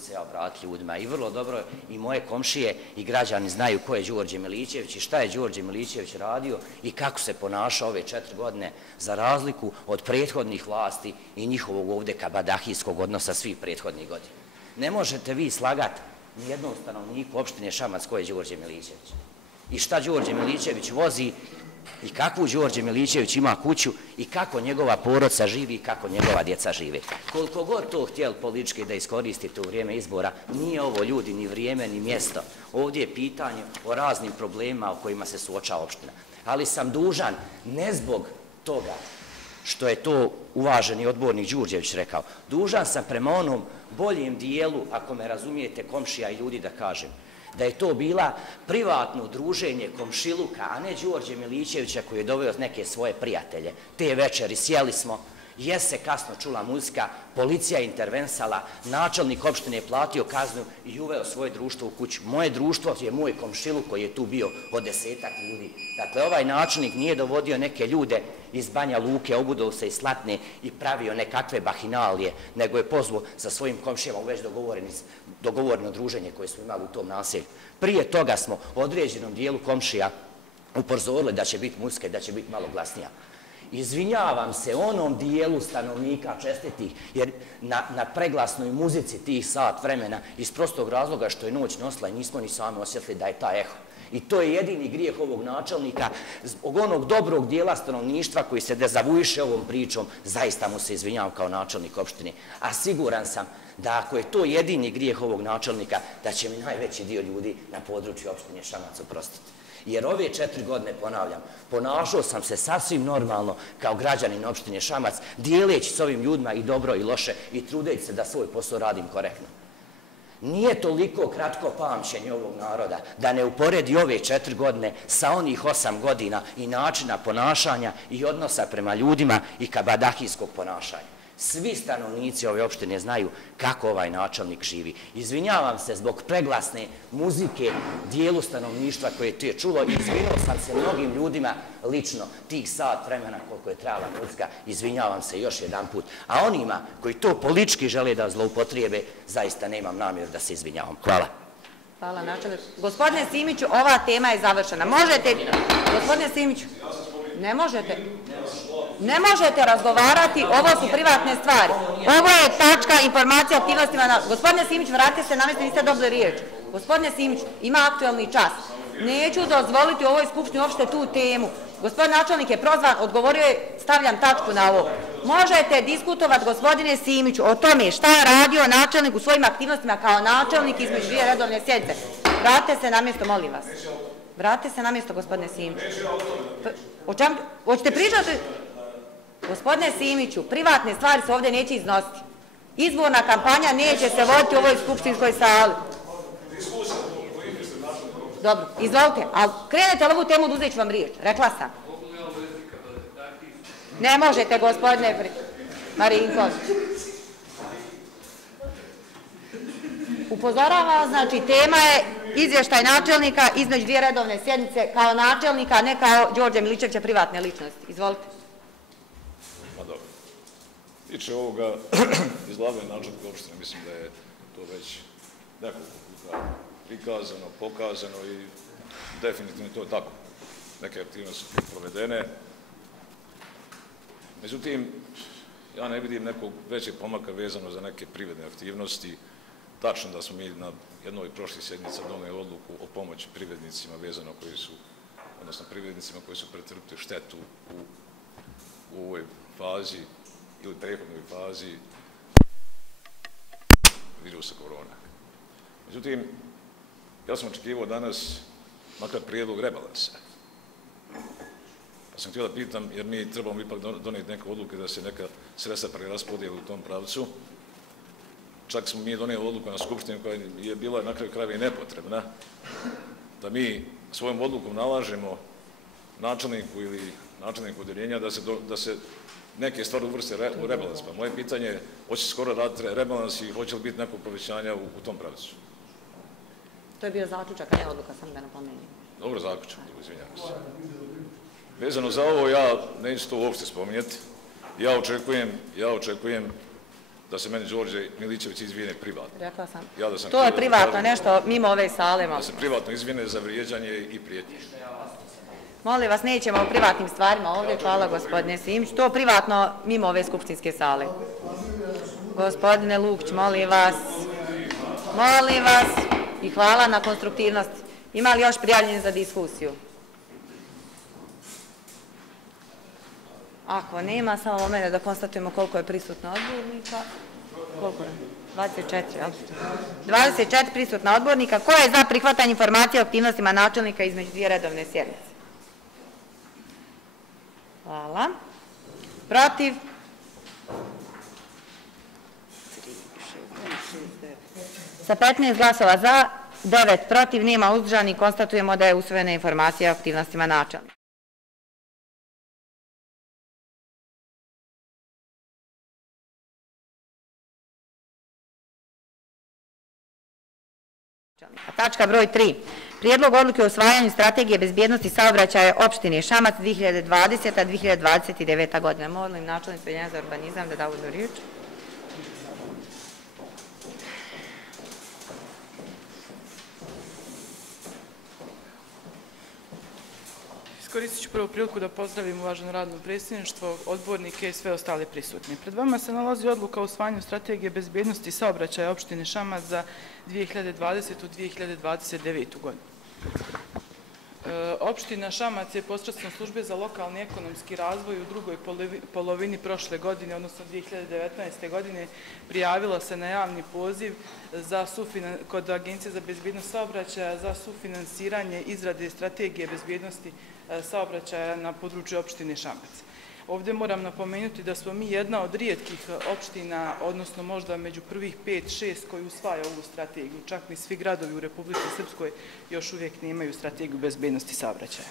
se obratiti ljudima i vrlo dobro i moje komšije i građani znaju ko je Đorđe Milićević i šta je Đorđe Milićević radio i kako se ponašao ove 4 godine za razliku od prethodnih vlasti i njihovog ovdje kabadahijskog odnosa svih prethodnih godina. Ne možete vi slagati nijednom stanovniku opštine Šamac ko je Đorđe Milićević i šta Đorđe Milićević vozi i kakvu Đorđe Milićević ima kuću i kako njegova porodica živi i kako njegova djeca žive. Koliko god to htjeli politički da iskoristite u vrijeme izbora, nije ovo ljudi ni vrijeme ni mjesto. Ovdje je pitanje o raznim problemima o kojima se suočava opština. Ali sam dužan, ne zbog toga što je to uvaženi odbornik Đurđević rekao, dužan sam prema onom boljem dijelu, ako me razumijete, komšija i ljudi da kažem, da je to bila privatno druženje komšiluka, a ne Đorđe Milićevića koji je doveo neke svoje prijatelje. Te večeri sjeli smo, se kasno čula muzika, policija je intervensala, načelnik opštine je platio kaznu i uveo svoje društvo u kuću. Moje društvo je moj komšiluk koji je tu bio od 10-ak ljudi. Dakle, ovaj načelnik nije dovodio neke ljude iz Banja Luke, Obudovca i Slatne i pravio nekakve bahinalije, nego je pozvao sa svojim komšijama u već dogovoreno druženje koje smo imali u tom naselju. Prije toga smo određenom dijelu komšija upozorili da će biti muzika i da će biti malo glasnija. Izvinjavam se onom dijelu stanovnika čestitih, jer na preglasnoj muzici tih sat vremena iz prostog razloga što je noć nosila i nismo ni sami osjetili da je ta eho. I to je jedini grijeh ovog načelnika, zbog onog dobrog dijela stanovništva koji se dezavuiše ovom pričom, zaista mu se izvinjavam kao načelnik opštine. A siguran sam da ako je to jedini grijeh ovog načelnika, da će mi najveći dio ljudi na području opštine Šamac oprostiti. Jer ove 4 godine, ponavljam, ponašao sam se sasvim normalno kao građanin opštine Šamac, dijeleći s ovim ljudima i dobro i loše i trudeći se da svoj posao radim korektno. Nije toliko kratko pamćenje ovog naroda da ne uporedi ove 4 godine sa onih 8 godina i načina ponašanja i odnosa prema ljudima i kabadahijskog ponašanja. Svi stanovnici ove opštine znaju kako ovaj načelnik živi. Izvinjavam se zbog preglasne muzike dijelu stanovništva koje to je čulo i izvinjao sam se mnogim ljudima lično tih sat vremena koliko je trajala muzika. Izvinjavam se još jedan put. A onima koji to politički žele da zloupotrijebe, zaista nemam namjeru da se izvinjavam. Hvala. Hvala, načelnik. Gospodine Simiću, ova tema je završena. Možete, gospodine Simiću, ne možete. Ne možete razgovarati, ovo su privatne stvari. Ovo je tačka informacija o aktivnostima. Gospodine Simić, vratite se na mjesto, niste dobili riječ. Gospodine Simić, ima aktuelni čas. Neću dozvoliti u ovoj skupštini uopšte tu temu. Gospodin načelnik je prozvan, odgovorio je, stavljam tačku na ovo. Možete diskutovati, gospodine Simiću, o tome šta je radio načelnik u svojim aktivnostima kao načelnik između 2 redovne sjednice. Vratite se na mjesto, molim vas. Vratite se na mjesto, gospodine Simić. O čemu? Hoćete pričati? Gospodine Simiću, privatne stvari se ovdje neće iznositi. Izborna kampanja neće se voditi u ovoj skupštinskoj sali. Dobro, izvolite. A krenete li ovu temu, oduzet ću vam riječ. Rekla sam. Ne možete, gospodine Marinković. Upozoravam, znači, tema je izvještaj načelnika između 2 redovne sjednice kao načelnika, a ne kao Đorđe Milićevića privatne ličnosti. Izvolite. Pa dobro. Tiče ovoga izlaganja načelnika opštine, mislim da je to već nekoliko puta prikazano, pokazano i definitivno to je tako. Neke aktivnosti su provedene. Međutim, ja ne vidim nekog većeg pomaka vezano za neke privredne aktivnosti. Tačno da smo mi na jednoj prošlih sjednica doneli odluku o pomoći privrednicima vezano koji su, odnosno privrednicima koji su pretrpili štetu u ovoj fazi ili prethodnoj fazi virusa korona. Međutim, ja sam očekivao danas makar prijedlog rebalansa. Pa sam htio da pitam, jer mi trebamo ipak donijeti neke odluke da se neka sredstva preraspodijeli u tom pravcu. Čak smo mi donijeli odluku na skupštini koja je bila na kraju krajeva i nepotrebna, da mi svojom odlukom nalažemo načelniku ili načelniku odeljenja da se neke stvari uvrste u rebalans. Pa moje pitanje je, hoće skoro raditi rebalans i hoće li biti neko povećanja u tom pravcu? To je bio zaključak, a ne odluka, sam da napomenem. Dobro, zaključak, izvinjavam se. Vezano za ovo, ja neću to uopšte spominjati. Ja očekujem da se meni Đorđe Milićević izvine privatno. Rekla sam. To je privatno, nešto mimo ove sale. Da se privatno izvine za vrijeđanje i prijetnje. Molim vas, nećemo o privatnim stvarima ovdje. Hvala, gospodine Simić. To privatno mimo ove skupštinske sale. Gospodine Lukić, molim vas. Molim vas. I hvala na konstruktivnosti. Ima li još prijavljeni za diskusiju? Ako nema, samo mene da konstatujemo koliko je prisutno odbornika. Koliko je? 24, jel? 24 prisutna odbornika. Ko je za prihvatanje informacije o aktivnostima načelnika između dvije redovne sjednice? Hvala. Protiv? Sa 15 glasova za, 9 protiv, nema uzdržanih, konstatujemo da je usvojena informacija o aktivnostima načelnika. Tačka broj 3. Prijedlog odluke o usvajanju strategije bezbjednosti saobraćaja opštine Šamac 2020-2029. godina. Molim načelnicu Ujedinjenja za urbanizam da da uvodnu riječ. Iskoristit ću prvu priliku da pozdravim uvaženo radno predsjedništvo, odbornike i sve ostale prisutne. Pred vama se nalazi odluka o usvajanju strategije bezbjednosti saobraćaja opštine Šamac za 2020-2029. godinu. Opština Šamac je posredstvom službe za lokalni ekonomski razvoj u drugoj polovini prošle godine, odnosno 2019. godine, prijavila se na javni poziv kod Agencije za bezbjednost saobraćaja za sufinansiranje izrade strategije bezbjednosti saobraćaja na području opštine Šamac. Ovdje moram napomenuti da smo mi jedna od rijetkih opština, odnosno možda među prvih 5-6 koji usvaja ovu strategiju. Čak ni svi gradovi u Republici Srpskoj još uvijek nemaju strategiju bezbjednosti saobraćaja.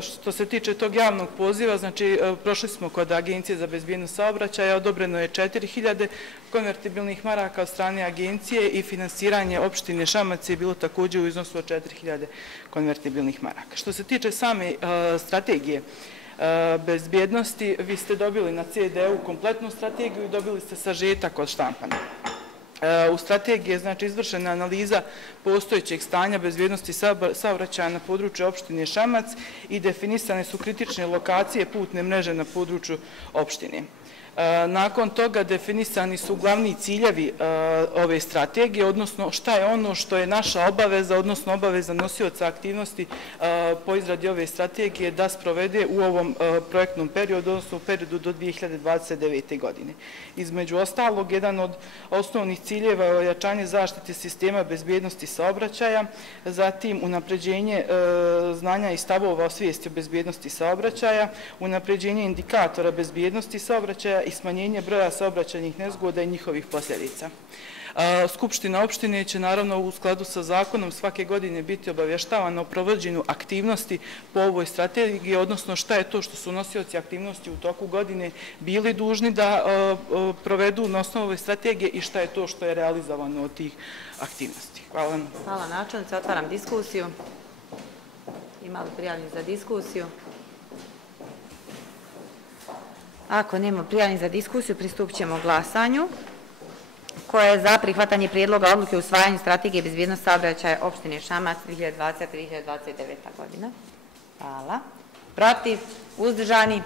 Što se tiče tog javnog poziva, znači prošli smo kod Agencije za bezbjednost saobraćaja, odobreno je 4000 konvertibilnih maraka od strane agencije i finansiranje opštine Šamac je bilo također u iznosu od 4000 konvertibilnih maraka. Što se tiče same strategije bezbjednosti, vi ste dobili na CD-u kompletnu strategiju i dobili ste sažetak od štampanja. U strategiji je znači izvršena analiza postojećeg stanja bezbjednosti saobraćaja na području opštine Šamac i definisane su kritične lokacije putne mreže na području opštine. Nakon toga definisani su glavni ciljevi ove strategije, odnosno šta je ono što je naša obaveza, odnosno obaveza nosioca aktivnosti po izradi ove strategije da sprovede u ovom projektnom periodu, odnosno u periodu do 2029. godine. Između ostalog, jedan od osnovnih ciljeva je ojačanje zaštite sistema bezbjednosti saobraćaja, zatim unapređenje znanja i stavova o svijesti o bezbjednosti saobraćaja, unapređenje indikatora bezbjednosti saobraćaja i smanjenje broja saobraćajnih nezgoda i njihovih posljedica. Skupština opštine će naravno u skladu sa zakonom svake godine biti obavještavana o provođenju aktivnosti po ovoj strategiji, odnosno šta je to što su nosioci aktivnosti u toku godine bili dužni da provedu na osnovu ove strategije i šta je to što je realizovano od tih aktivnosti. Hvala vam. Hvala načelnice. Otvaram diskusiju. Ima li prijavljeni za diskusiju? Ako nema prijavljeni za diskusiju, pristupit ćemo glasanju. Ko je za prihvatanje prijedloga odluke o usvajanju strategije bezbjednosti saobraćaja opštine Šamac 2020-2029. godina? Hvala. Protiv? Uzdržani?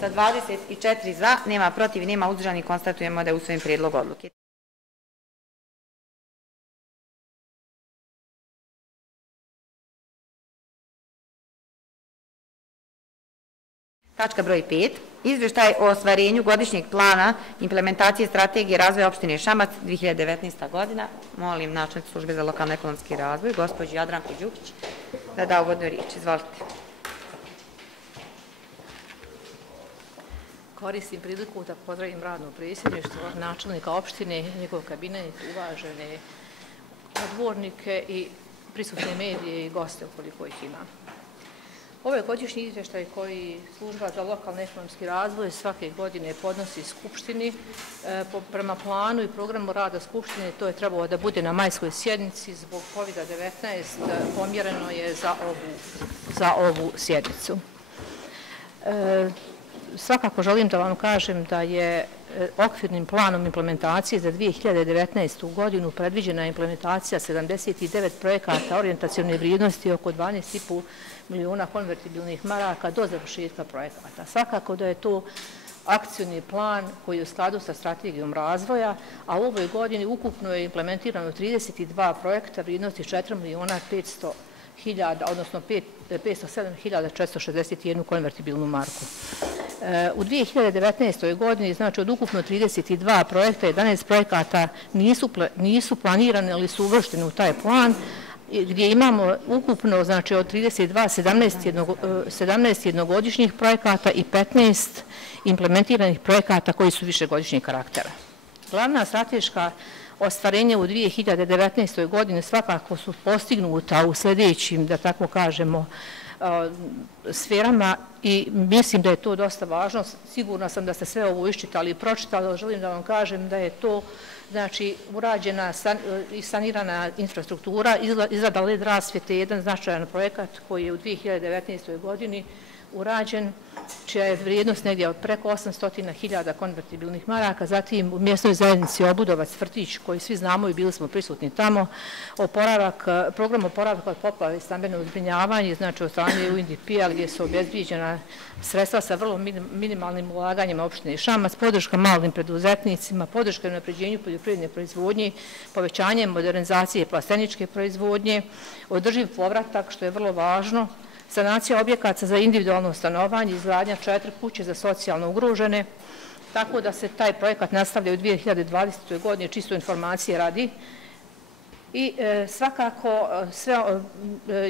Sa 24 za, nema protiv, nema uzdržani, konstatujemo da je usvojen prijedlog odluke. Tačka broj 5. Izvještaj o ostvarenju godišnjeg plana implementacije strategije razvoja opštine Šamac 2019. godina. Molim načelnicu službe za lokalno ekonomski razvoj, gospođu Jadranku Đukić, da da uvodnu riječ. Izvolite. Koristim priliku da pozdravim radno predsjedništvo, načelnika opštine, njegov kabinet, uvažene odbornike i prisutne medije i goste ukoliko ih ima. Ovo je godišnji izvještaj koji služba za lokalni ekonomski razvoj svake godine podnosi Skupštini. Prema planu i programu rada Skupštine to je trebalo da bude na majskoj sjednici, zbog COVID-19 pomjereno je za ovu sjednicu. Svakako želim da vam kažem da je okvirnim planom implementacije za 2019. godinu predviđena je implementacija 79 projekata orijentacione vrijednosti oko 12,5 miliona konvertibilnih maraka do završetka projekata. Svakako da je to akcioni plan koji je u skladu sa strategijom razvoja, a u ovoj godini ukupno je implementirano 32 projekta vrijednosti 4 miliona 500 hiljada, odnosno 507.461 konvertibilnu marku. U 2019. godini, znači od ukupno 32 projekta, 11 projekata nisu planirane, ali su uvrštene u taj plan, gdje imamo ukupno, znači od 32, 17 jednogodišnjih projekata i 15 implementiranih projekata koji su višegodišnjeg karaktera. Glavna strateška ostvarenja u 2019. godini svakako su postignuta u sljedećim, da tako kažemo, sferama i mislim da je to dosta važno. Sigurna sam da ste sve ovo iščitali i pročitali, ali želim da vam kažem da je to znači urađena i sanirana infrastruktura, izrada LED rasvjete je jedan značajan projekat koji je u 2019. godini urađen, čija je vrijednost negdje od preko 800.000 konvertibilnih maraka, zatim u mjesnoj zajednici Obudovac, vrtić, koji svi znamo i bili smo prisutni tamo, program oporavka od poplave i stambeno zbrinjavanje, znači od strane UNDP-a gdje su obezbijeđena sredstva sa vrlo minimalnim ulaganjima opštine Šamac, podrška malim preduzetnicima, podrška unapređenju poljoprivredne proizvodnje, povećanje modernizacije plasteničke proizvodnje, održiv povratak, što je vrlo važno, sanacija objekata za individualno stanovanje, izgradnja 4 kuće za socijalno ugrožene, tako da se taj projekat nastavlja u 2020. godini, čisto informacije radi. I svakako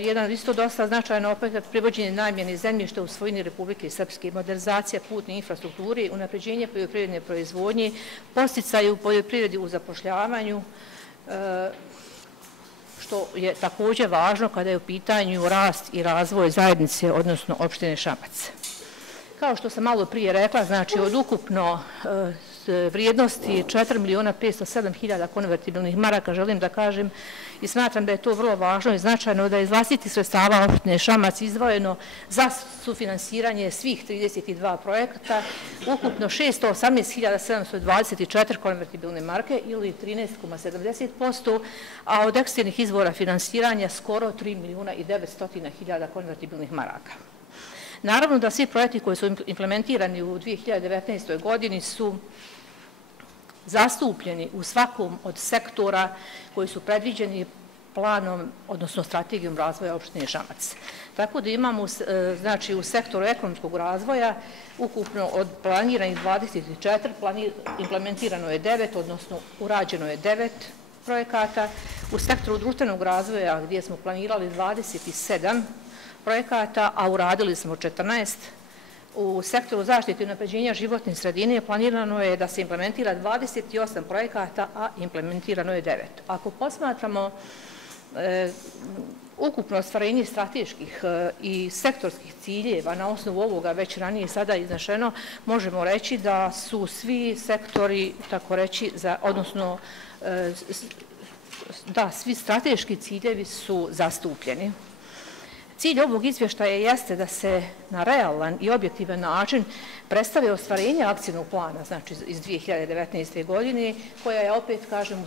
jedan isto dosta značajan projekat privođenje namjene zemljišta u svojini Republike Srpske, modernizacija putne infrastrukture, unapređenje poljoprivredne proizvodnje, podsticaj u poljoprivredi u zapošljavanju, što je također važno kada je u pitanju rast i razvoj zajednice, odnosno opštine Šamac. Kao što sam malo prije rekla, znači od ukupno vrijednosti 4.507.000 konvertibilnih maraka, želim da kažem i smatram da je to vrlo važno i značajno da je iz vlastitih sredstava opštine Šamac izdvojeno za sufinansiranje svih 32 projekata, ukupno 618.724 konvertibilne marke ili 13,70%, a od eksternih izvora finansiranja skoro 3.900.000 konvertibilnih maraka. Naravno da svi projekti koji su implementirani u 2019. godini su zastupljeni u svakom od sektora koji su predviđeni planom, odnosno strategijom razvoja opštine Šamac. Tako da imamo, znači, u sektoru ekonomskog razvoja ukupno od planiranih 24, implementirano je 9, odnosno urađeno je 9 projekata. U sektoru društvenog razvoja gdje smo planirali 27 projekata, a uradili smo 14. U sektoru zaštite i unapređenja životne sredine planirano je da se implementira 28 projekata, a implementirano je 9. Ako posmatramo ukupno ostvarenje strateških i sektorskih ciljeva na osnovu ovoga već ranije sada iznešeno, možemo reći da su svi sektori, tako reći, odnosno da, svi strateški ciljevi su zastupljeni. Cilj ovog izvještaja jeste da se na realan i objektivan način predstave ostvarenje akcijnog plana, znači iz 2019. godine, koja je opet, kažem, u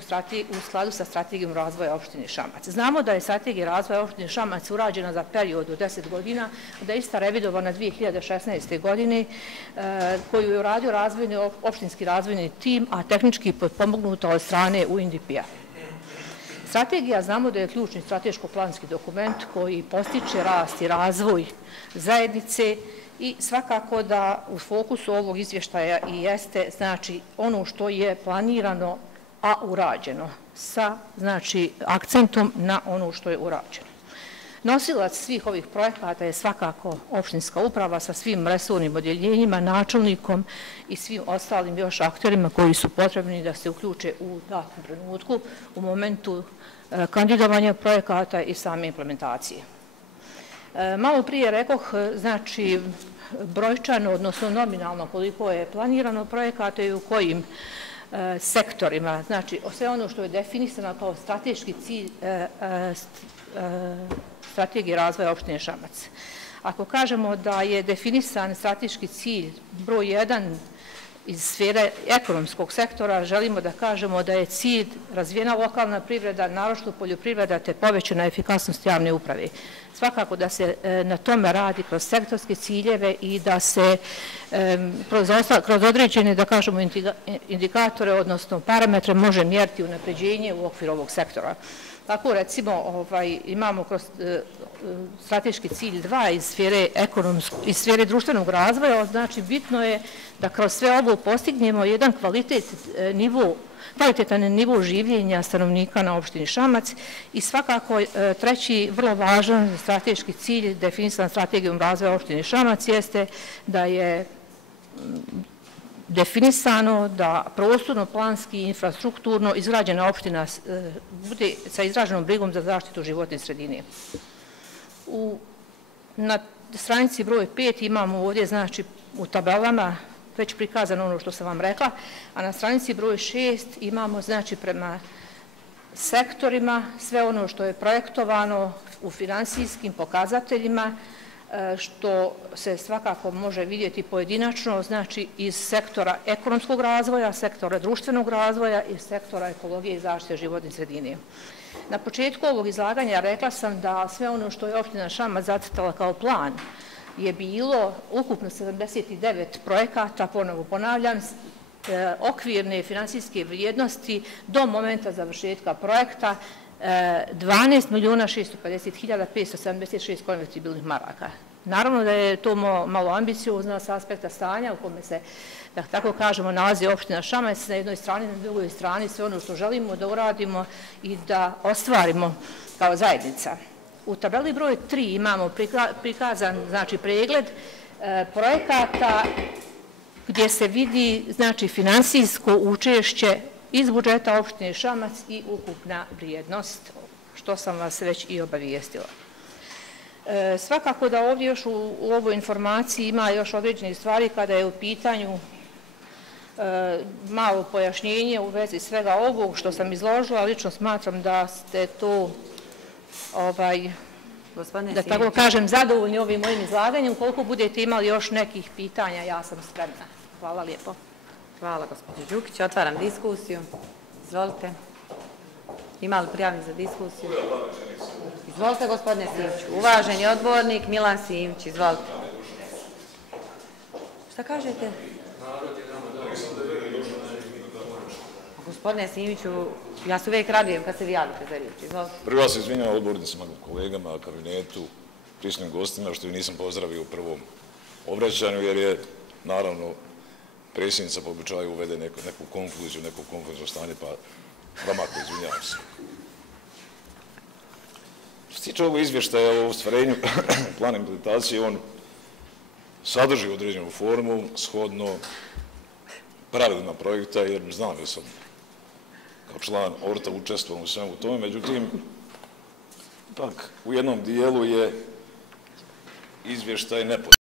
skladu sa strategijom razvoja opštine Šamac. Znamo da je strategija razvoja opštine Šamac urađena za period od 10 godina, da je ista revidovana 2016. godine, koju je uradio opštinski razvojni tim, a tehnički potpomognuta od strane UNDP-a. Strategija, znamo da je ključni strateško-planski dokument koji postiče rast i razvoj zajednice i svakako da u fokusu ovog izvještaja i jeste, znači, ono što je planirano, a urađeno, sa, znači, akcentom na ono što je urađeno. Nosilac svih ovih projekata je svakako opštinska uprava sa svim resornim odjeljenjima, načelnikom i svim ostalim još akterima koji su potrebni da se uključe u datom trenutku u momentu kandidovanja projekata i same implementacije. Malo prije rekoh, znači, brojčano, odnosno nominalno koliko je planirano projekata i u kojim sektorima, znači sve ono što je definisano kao strateški cilj strategije razvoja opštine Šamac. Ako kažemo da je definisan strateški cilj broj 1 iz sfere ekonomskog sektora želimo da kažemo da je cilj razvijena lokalna privreda, naročito poljoprivreda, te povećana efikasnost javne uprave. Svakako da se na tome radi kroz sektorske ciljeve i da se kroz određene, da kažemo, indikatore, odnosno parametre može mjeriti unapređenje u okviru ovog sektora. Tako, recimo, imamo kroz strateški cilj 2 iz sfere društvenog razvoja, znači bitno je da kroz sve ovo postignemo jedan kvalitetan nivo življenja stanovnika na opštini Šamac i svakako treći vrlo važan strateški cilj definisan strategijom razvoja opštine Šamac jeste da je definisano da prostorno, planski i infrastrukturno izgrađena opština bude sa izraženom brigom za zaštitu životne sredine. Na stranici broj 5 imamo ovdje, znači, u tabelama već prikazano ono što sam vam rekla, a na stranici broj 6 imamo, znači, prema sektorima sve ono što je projektovano u finansijskim pokazateljima, što se svakako može vidjeti pojedinačno, znači iz sektora ekonomskog razvoja, sektora društvenog razvoja i sektora ekologije i zaštite životne sredine. Na početku ovog izlaganja rekla sam da sve ono što je opština Šamac zacrtala kao plan je bilo ukupno 79 projekata, ponovo ponavljam, okvirne finansijske vrijednosti do momenta završetka projekta 12.650.576 konvertibilnih maraka. Naravno da je to malo ambiciozno s aspekta stanja u kome se, da tako kažemo, nalazi opština Šamac na jednoj strani, na drugoj strani sve ono što želimo da uradimo i da ostvarimo kao zajednica. U tabeli broj 3 imamo prikazan, znači, pregled projekata gdje se vidi, znači, finansijsko učešće iz budžeta opštine Šamac i ukupna vrijednost, što sam vas već i obavijestila. Svakako da ovdje još u ovoj informaciji ima još određenih stvari kada je u pitanju malo pojašnjenje u vezi svega ovog što sam izložila. Lično smatram da ste to, da tako kažem, zadovoljni ovim mojim izlaganjem. Koliko budete imali još nekih pitanja, ja sam spremna. Hvala lijepo. Hvala, gospođo Đukić. Otvaram diskusiju. Izvolite. Ima li prijavnik za diskusiju? Izvolite, gospodine Simiću. Uvaženi odbornik Milan Simić, izvolite. Šta kažete? Gospodine Simiću, ja se uvijek radujem kad se vi javite za riječ. Izvolite. Prvo se izvinjam odbornicima, kolegama, kabinetu, prisutnim gostima, što ih nisam pozdravio u prvom obraćanju, jer je, naravno, predsjednica po običaju uvede neku konfuziju, neko konfuzno stanje, pa vama ko izvinjavam se. Što se tiče ovog izvještaja o ostvarenju plana implementacije, on sadrži određenu formu, shodno pravilima projekta, jer znam da sam kao član ORTA učestvovao u svemu tome, međutim, ipak u jednom dijelu je izvještaj nepotreban.